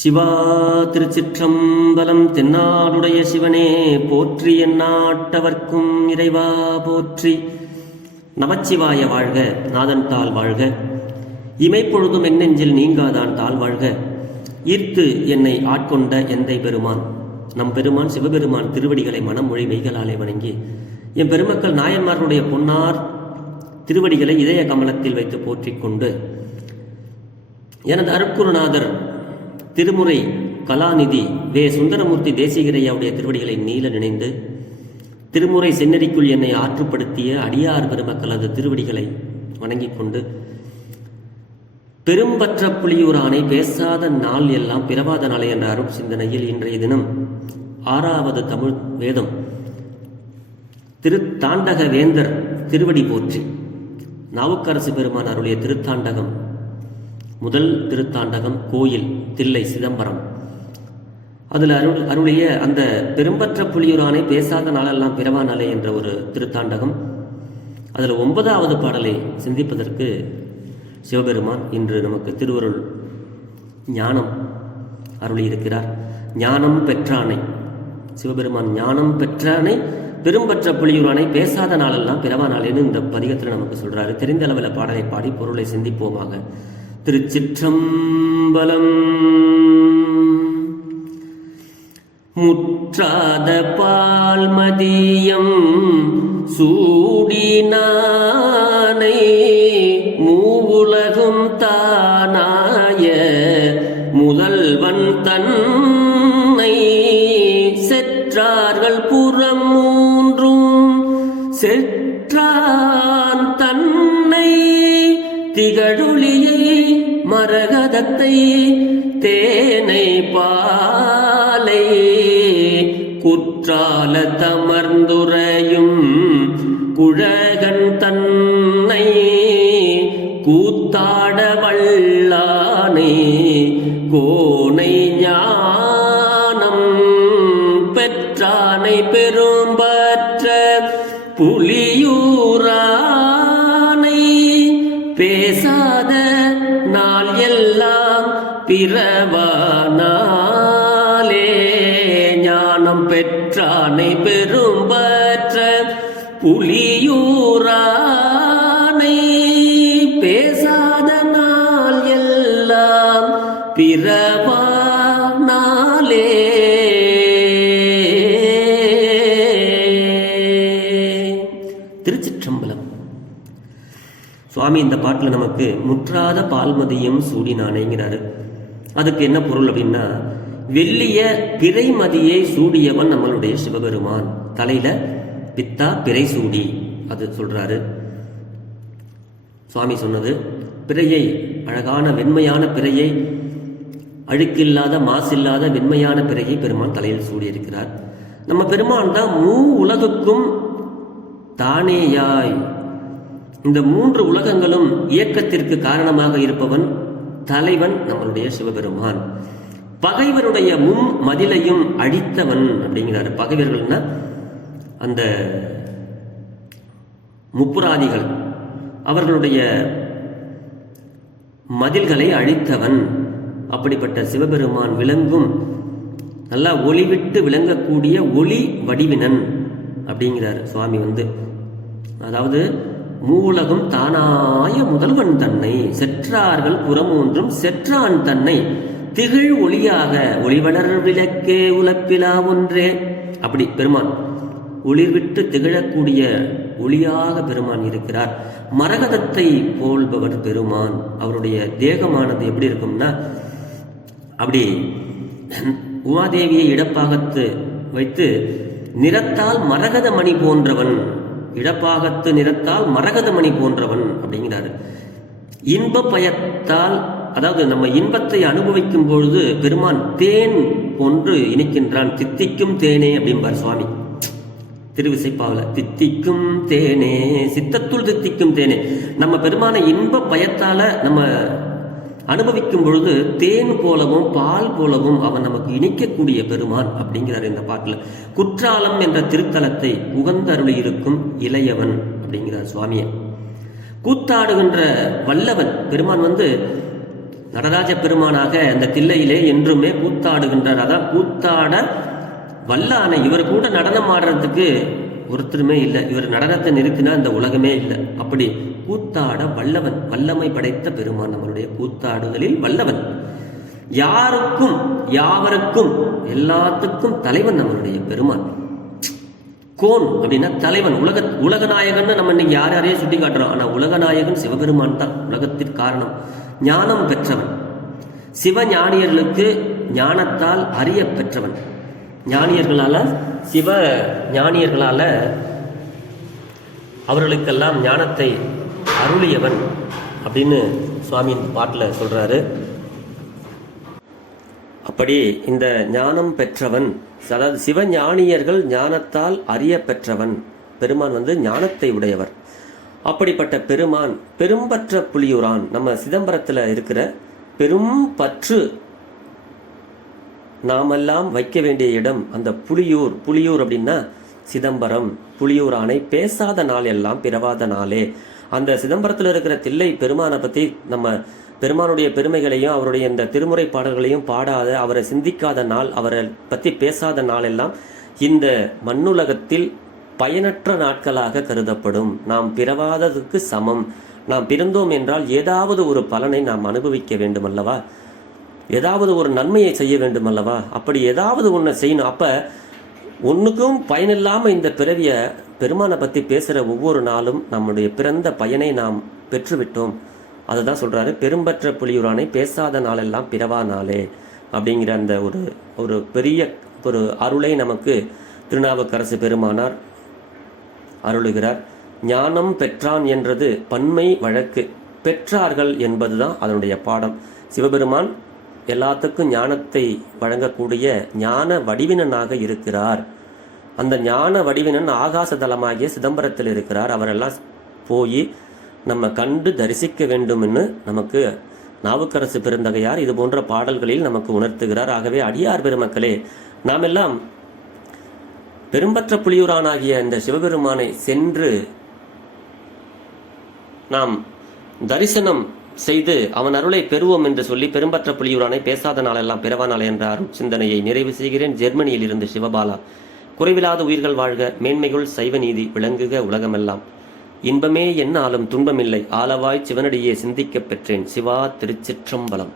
சிவா திருச்சிற்றம்பலம். தென்னாடுடைய சிவனே போற்றி, எந்நாட்டவர்க்கும் இறைவா போற்றி. நமச்சிவாய வாழ்க, நாதன் தாள் வாழ்க. இமைப்பொழுதும் என்னெஞ்சில் நீங்காதான் தாள் வாழ்க. ஈர்த்து என்னை ஆட்கொண்ட எந்தை பெருமான் நம் பெருமான் சிவபெருமான் திருவடிகளை மனமொழி மெய்களாலே வணங்கி என் பெருமக்கள் நாயன்மார்களுடைய பொன்னார் திருவடிகளை இதய கமலத்தில் வைத்து போற்றிக் கொண்டு எனது அருட்குருநாதர் திருமுறை கலாநிதி வே சுந்தரமூர்த்தி தேசிகரையாவுடைய திருவடிகளை நீல நினைந்து திருமுறை செந்நெறிக்குள் என்னை ஆற்றுப்படுத்திய அடியார் பெருமக்களது திருவடிகளை வணங்கிக் கொண்டு பெரும்பற்ற புலியூரானை பேசாத நாள் எல்லாம் பிறவாத நாளை என்ற அருள் சிந்தனையில் இன்றைய தினம் 6வது தமிழ் வேதம் திருத்தாண்டக வேந்தர் திருவடி போற்றி நாவுக்கரசு பெருமான் அருளிய திருத்தாண்டகம் முதல் திருத்தாண்டகம் கோயில் தில்லை சிதம்பரம். அதில் அருளிய அந்த பெரும்பற்ற புலியூரானை பேசாத நாளெல்லாம் பிறவா நாளே என்ற ஒரு திருத்தாண்டகம். அதில் 9வது பாடலை சிந்திப்பதற்கு சிவபெருமான் இன்று நமக்கு திருவருள் ஞானம் அருளியிருக்கிறார். ஞானம் பெற்றானை சிவபெருமான் ஞானம் பெற்றானை பெரும்பற்ற புலியூரானை பேசாத நாளெல்லாம் பிறவா நாளேன்னு இந்த பதிகத்தில் நமக்கு சொல்றாரு. தெரிந்த அளவில் பாடலை பாடி பொருளை சிந்திப்போமாக. திருச்சிற்றம்பலம். முற்றாத பால்மதியம் சூடினானை மூவுலகும் தானாய முதல்வன் தன்னை செற்றார்கள் புறம் மூன்றும் செற்றான் தன்னை திகழொளியை மரகதத்தை தேனை பாலை குற்றால தமர்ந்துரையும் குழகன் தன்னை கூத்தாட வல்லானே கோனை ஞானம் பெற்றானை பெரும்பற்ற புலியூரானை பேசாத நாள் எல்லாம் பிறவா நாளே ஞானம் பெற்றானை பெரும்பற்ற புலியூரானை பேசாத நாள் எல்லாம் பிறவா நாளே. திருச்சிற்றம்பலம். சுவாமி இந்த பாட்டில் நமக்கு முற்றாத பால்மதியம் சூடினானேங்கிறாரு. அதுக்கு என்ன பொருள் அப்படின்னா, வெள்ளிய பிறைமதியை சூடியவன் நம்மளுடைய சிவபெருமான். தலையில பித்தா பிறை சூடி அது சொல்றாரு சுவாமி சொன்னது. பிறையை, அழகான வெண்மையான பிறையை, அழுக்கில்லாத மாசில்லாத வெண்மையான பிறையை பெருமான் தலையில் சூடியிருக்கிறார். நம்ம பெருமான் தான் உலகுக்கும் தானேயாய், இந்த 3 உலகங்களும் இயக்கத்திற்கு காரணமாக இருப்பவன் தலைவன் நம்மளுடைய சிவபெருமான். பகைவருடைய மதிலையும் அழித்தவன் அப்படிங்கிறாரு. பகைவர்கள்னா அந்த முப்புராதிகள், அவர்களுடைய மதில்களை அழித்தவன். அப்படிப்பட்ட சிவபெருமான் விளங்கும், நல்லா ஒளிவிட்டு விளங்கக்கூடிய ஒளி வடிவினன் அப்படிங்கிறார் சுவாமி. அதாவது மூலகம் தானாய முதல்வன் தன்னை செற்றார்கள் புறமூன்றும் செற்றான் தன்னை திகழ் ஒளியாக ஒளிவளர் விளக்கே உலப்பிலா ஒன்றே. அப்படி பெருமான் ஒளிர்விட்டு திகழக்கூடிய ஒளியாக பெருமான் இருக்கிறார். மரகதத்தை போல்பவர் பெருமான். அவருடைய தேகமானது எப்படி இருக்கும்னா, அப்படி உமாதேவியை இடப்பாகத்து வைத்து நிறத்தால் மரகத மணி போன்றவன், இடப்பாகத்து நிறத்தால் மரகத மணி போன்றவன் அப்படிங்கிறாரு. இன்ப பயத்தால், அதாவது நம்ம இன்பத்தை அனுபவிக்கும் பொழுது பெருமான் தேன் போன்று இனிக்கின்றான். தித்திக்கும் தேனே அப்படிம்பார் சுவாமி திருவிசைப்பாவில. தித்திக்கும் தேனே, சித்தத்துள் தித்திக்கும் தேனே. நம்ம பெருமான இன்ப பயத்தால நம்ம அனுபவிக்கும் பொழுது தேன் போலவும் பால் போலவும் அவன் நமக்கு இனிக்கக்கூடிய பெருமான் அப்படிங்கிறார் இந்த பாட்டில். குற்றாலம் என்ற திருத்தலத்தை உகந்த அருளி இருக்கும் இளையவன் அப்படிங்கிறார் சுவாமியை. கூத்தாடுகின்ற வல்லவன் பெருமான் நடராஜ பெருமானாக அந்த தில்லையிலே என்றுமே கூத்தாடுகின்றார். அதான் கூத்தாட வல்லானை. இவர் கூட நடனம் ஆடுறதுக்கு ஒருத்தருமே இல்லை. இவர் நடனத்தை நிறுத்தினா இந்த உலகமே இல்லை. அப்படி கூத்தாட வல்லவன், வல்லமை படைத்த பெருமான், நம்மளுடைய கூத்தாடுதலில் வல்லவன், யாருக்கும் யாவருக்கும் எல்லாத்துக்கும் தலைவன் நம்மளுடைய பெருமான். கோன் அப்படின்னா தலைவன், உலகநாயகன். நம்ம இன்னைக்கு யாரையும் சுட்டி காட்டுறோம், ஆனா உலகநாயகன் சிவபெருமான் தான், உலகத்திற்கு காரணம். ஞானம் பெற்றவன், சிவஞானியர்களுக்கு ஞானத்தால் அறிய பெற்றவன், ஞானியர்களால சிவ ஞானியர்களால அவர்களுக்கெல்லாம் ஞானத்தை அருளியவன் அப்படின்னு சுவாமி இந்த பாட்டில் சொல்றாரு. அப்படி இந்த ஞானம் பெற்றவன், அதாவது சிவஞானியர்கள் ஞானத்தால் அறிய பெற்றவன் பெருமான் ஞானத்தை உடையவர். அப்படிப்பட்ட பெருமான் பெரும்பற்ற புலியூரான், நம்ம சிதம்பரத்தில் இருக்கிற பெரும் பற்று நாமெல்லாம் வைக்க வேண்டிய இடம் அந்த புலியூர். புலியூர் அப்படின்னா சிதம்பரம். புலியூரானை பேசாத நாள் எல்லாம் பிறவாத நாளே. அந்த சிதம்பரத்தில் இருக்கிற தில்லை பெருமானை பற்றி, நம்ம பெருமானுடைய பெருமைகளையும் அவருடைய இந்த திருமுறை பாடல்களையும் பாடாத, அவரை சிந்திக்காத நாள், அவரை பற்றி பேசாத நாள் எல்லாம் இந்த மண்ணுலகத்தில் பயனற்ற நாட்களாக கருதப்படும். நாம் பிறவாததுக்கு சமம். நாம் பிறந்தோம் என்றால் ஏதாவது ஒரு பலனை நாம் அனுபவிக்க வேண்டும் அல்லவா, ஏதாவது ஒரு நன்மையை செய்ய வேண்டும் அல்லவா. அப்படி ஏதாவது ஒன்று செய்யணும். அப்போ ஒன்றுக்கும் பயனில்லாமல் இந்த பிறவிய பெருமானை பற்றி பேசுகிற ஒவ்வொரு நாளும் நம்முடைய பிறந்த பயனை நாம் பெற்றுவிட்டோம். அதுதான் சொல்கிறாரு, பெரும்பற்ற புலியூரானை பேசாத நாளெல்லாம் பிறவா நாளே அப்படிங்கிற அந்த ஒரு பெரிய ஒரு அருளை நமக்கு திருநாவுக்கரசு பெருமானார் அருளுகிறார். ஞானம் பெற்றான் என்றது பன்மை வழக்கு, பெற்றார்கள் என்பதுதான் அதனுடைய பாடம். சிவபெருமான் எல்லாத்துக்கும் ஞானத்தை வழங்கக்கூடிய ஞான வடிவினனாக இருக்கிறார். அந்த ஞான வடிவினன் ஆகாச தலமாகிய சிதம்பரத்தில் இருக்கிறார். அவரெல்லாம் போய் நம்ம கண்டு தரிசிக்க வேண்டும்னு நமக்கு நாவுக்கரசு பெருந்தகையார் இது போன்ற பாடல்களில் நமக்கு உணர்த்துகிறார். ஆகவே அடியார் பெருமக்களே, நாம் எல்லாம் பெரும்பற்ற புலியூரானாகிய இந்த சிவபெருமானை சென்று நாம் தரிசனம் செய்து அவன் அருளை பெறுவோம் என்று சொல்லி பெரும்பற்ற புலியூரானை பேசாத நாளெல்லாம் பிறவா நாள் என்ற சிந்தனையை நிறைவு செய்கிறேன். ஜெர்மனியில் இருந்து சிவபாலா. குறைவில்லாத உயிர்கள் வாழ்க, மேன்மைகள் சைவ நீதி விளங்குக உலகமெல்லாம். இன்பமே என்னாலும் துன்பமில்லை, ஆலவாய் சிவனடியே சிந்திக்கப் பெற்றேன். சிவா திருச்சிற்றம்பலம்.